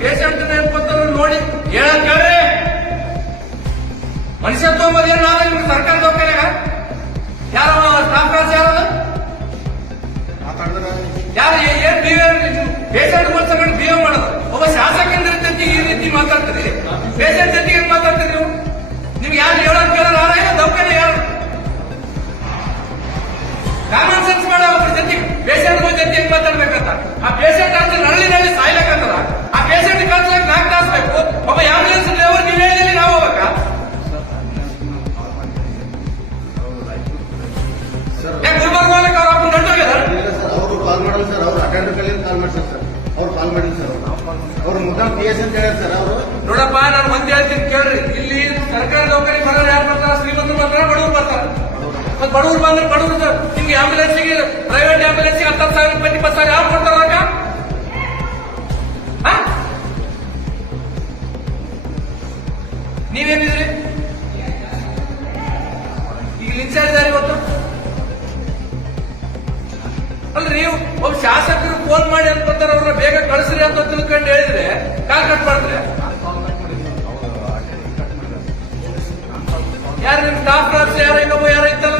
Patient ನೋಡಿ ಹೇಳಕ್ ಕೇಳ್ರಿ. ಮನುಷ್ಯತ್ವ ಏನ್ ನಾವೇ ನಿಮ್ಗೆ ಸರ್ಕಾರ ದವಾಖಾನೆಗ ಯಾರ ಸ್ಟಾಫ್ ಕ್ಲಾಸ್ ಯಾರು ಏನ್ ಬಿಹೇವ್ ಪೇಷಂಟ್ ಸಂಗಡ ಬಿಹೇವ್ ಮಾಡೋದು. ಒಬ್ಬ ಶಾಸಕರ ಜೊತೆಗೆ ಈ ರೀತಿ ಮಾತಾಡ್ತೀರಿ, ಪೇಷಂಟ್ ಜೊತೆಗೆ ಮಾತಾಡ್ತೀರಿ ನೀವು. ನಿಮ್ಗೆ ಯಾರು ಹೇಳೋದು ಕೇಳೋದು ಯಾರ ದವಾಖಾನೆ ಯಾರು ಕಾಮನ್ ಸೆನ್ಸ್ ಮಾಡೋ ಒಬ್ಬರ ಜೊತೆಗೆ ಪೇಷಂಟ್ ಜೊತೆ ಹೆಂಗ್ ಮಾತಾಡ್ಬೇಕಂತ. ಆ ಪೇಷಂಟ್ ಅಂತ ನಳ್ಳಿನಲ್ಲಿ ಸಾಯ್ಬೇಕಂತದ. ಆ ಪೇಷಂಟ್ ಕಳ್ಸಕ್ 4 ತಾಸು ಬೇಕು. ಒಬ್ಬ ಆಂಬುಲೆನ್ಸ್ ಡ್ರೈವರ್ ನೀವು ಹೇಳಿ ನಾವು ಹೋಗ್ಬೇಕಾ? ಗುಲ್ಬರ್ಗ ಅವ್ರ ಅಪ್ಪ ನಡ್ದೋಗ್ಯದ ಅವರು ಕಾಲ್ ಮಾಡಲ್ಲ ಸರ್. ಅವ್ರು ಅಟೆಂಡರ್ ಕಲ್ಲಿ ಕಾಲ್ ಮಾಡ್ತಾರೆ ಸರ್. ಅವ್ರು ಕಾಲ್ ಮಾಡಿಲ್ಲ ಸರ್. ಅವ್ರು ಮುದ್ದಾಂ PS ಅಂತ ಹೇಳ್ಯಾರ ಸರ್. ಅವರು ನೋಡಪ್ಪ, ನಾನು ಒಂದ್ ಹೇಳ್ತೀನಿ ಕೇಳ್ರಿ. ಇಲ್ಲಿ ಸರ್ಕಾರ ದವಾಖಾನೆ ಬರೋರು ಯಾರು ಬರ್ತಾರ? ಶ್ರೀಮಂತರು ಬರ್ತಾರ, ಬಡವರು ಬರ್ತಾರ. ಮತ್ ಬಡವರು ಬಂದ್ರೆ ಬಡವರು ನಿಮ್ಗೆ ಆಂಬುಲೆನ್ಸ್ಗೆ ಪ್ರೈವೇಟ್ ಆಂಬುಲೆನ್ಸ್ಗೆ 10,000 ರೂಪಾಯಿ 20,000 ಯಾರು ಕೊಡ್ತಾರ? ನೀವೇನಿದ್ರಿ ಈಗ ಇನ್ಚಾರ್ಜ್ ಯಾರು ಇವತ್ತು? ಅಲ್ರಿ, ಒಬ್ಬ ಶಾಸಕರು ಫೋನ್ ಮಾಡಿ ಅನ್ಕೊತಾರ, ಅವ್ರನ್ನ ಬೇಗ ಕಳಿಸ್ರಿ ಅಂತ ತಿಳ್ಕೊಂಡು ಹೇಳಿದ್ರೆ ಕಾಲ್ ಕಟ್ ಮಾಡ್ತಾರೆ. ಯಾರು ನಿಮ್ ಸ್ಟಾಫ್ ಕ್ಲಾಸ್ ಯಾರ ಯಾರ ಇತ್ತಲ್ಲ?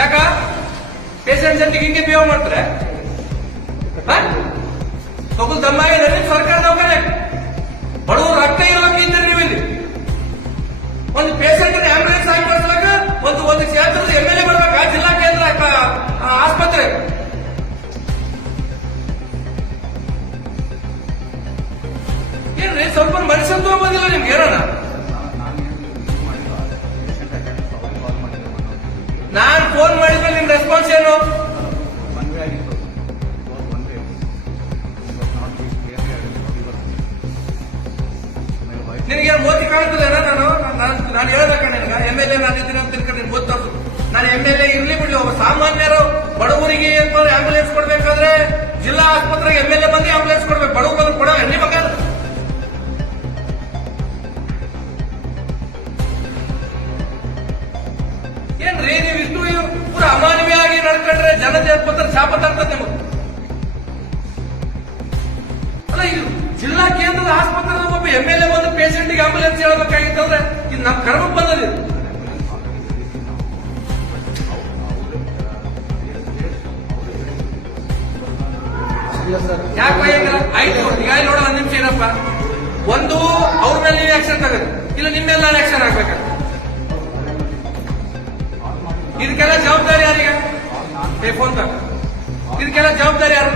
ಯಾಕ ಪೇಷಂಟ್ ಜೊತೆಗೆ ಹಿಂಗೆ ಬಿಹೇವ್ ಮಾಡ್ತಾರೆ? ತಗೊಳ್ ದಮ್ಮಾಗಿದೆ ಸರ್ಕಾರ ದವಾಖಾನೆ. ಬಡವರು ರಕ್ತ ಇರೋಕೆ ಇದ್ದೀರಿ ನೀವು ಇಲ್ಲಿ. ಒಂದು ಪೇಷಂಟ್ ಆಂಬುಲೆನ್ಸ್ ಆಗಿ ಕಳಿಸ್ಲಾಗ ಒಂದು ಕ್ಷೇತ್ರದ MLA ಬರ್ಬೇಕಾ? ಜಿಲ್ಲಾ ಕೇಂದ್ರ ಆಸ್ಪತ್ರೆ ಏನ್ರಿ? ಸ್ವಲ್ಪ ಮನುಷ್ಯತ್ವ ಬಂದಿಲ್ಲ ನಿಮ್ಗೆ ಏನಾರ? ನಾನ್ ಫೋನ್ ಮಾಡಿದ್ರೆ ನಿಮ್ ರೆಸ್ಪಾನ್ಸ್ ಏನು? ನಿನಗೆ ಮೋದಿ ಕಾಣ್ತದೆ? ನಾನು ಹೇಳ್ಬೇಕ ನಿನಗ MLA ನಾನಿದ್ದೀನಿ ಅಂತ ತಿಳ್ಕೊಂಡು ನಿನ್ ಗೊತ್ತಾದ್ರು. ನಾನು MLA ಇರ್ಲಿ ಬಿಡ್ಲಿ, ಒಬ್ಬ ಸಾಮಾನ್ಯರು ಬಡವರಿಗೆ ಆಂಬುಲೆನ್ಸ್ ಕೊಡ್ಬೇಕಾದ್ರೆ ಜಿಲ್ಲಾ ಆಸ್ಪತ್ರೆಗೆ MLA ಬಂದು ಆಂಬುಲೆನ್ಸ್ ಕೊಡ್ಬೇಕು. ಬಡವರು ಬಂದು ಕೊಡೋ ಎಣ್ಣೆ ಮಗ ಏನ್ರಿ? ನೀವು ಇಷ್ಟು ಪೂರ ಅಮಾನವೀಯವಾಗಿ ನಡ್ಕೊಂಡ್ರೆ ಜನತೆ ಶಾಪ ತರ್ತದೆ ನಿಮಗೆ. ಅಲ್ಲ, ಇದು ಜಿಲ್ಲಾ ಕೇಂದ್ರದ ಆಸ್ಪತ್ರೆ ಒಬ್ಬ MLA ಬಂದು ಪೇಷಂಟ್ಗೆ ಆಂಬುಲೆನ್ಸ್ ಹೇಳ್ಬೇಕಾಗಿತ್ತಂದ್ರೆ ಇದು ನಮ್ಮ ಕರ್ಮ ಬಂದದ. ಯಾಕೆ ಆಯ್ತು? ಈಗ ನೋಡ, 1 ನಿಮಿಷ ಏನಪ್ಪ, ಒಂದು ಅವ್ರ ಮೇಲೆ ನೀವು ಆಕ್ಷನ್ ತಗೋದು, ಇಲ್ಲ ನಿಮ್ಮೆಲ್ಲ ಆಕ್ಷನ್ ಆಗ್ಬೇಕಂತ. ಇದಕ್ಕೆಲ್ಲ ಜವಾಬ್ದಾರಿ ಯಾರೀಗ? ಫೋನ್ ತಗ. ಇದಕ್ಕೆಲ್ಲ ಜವಾಬ್ದಾರಿ ಯಾರು?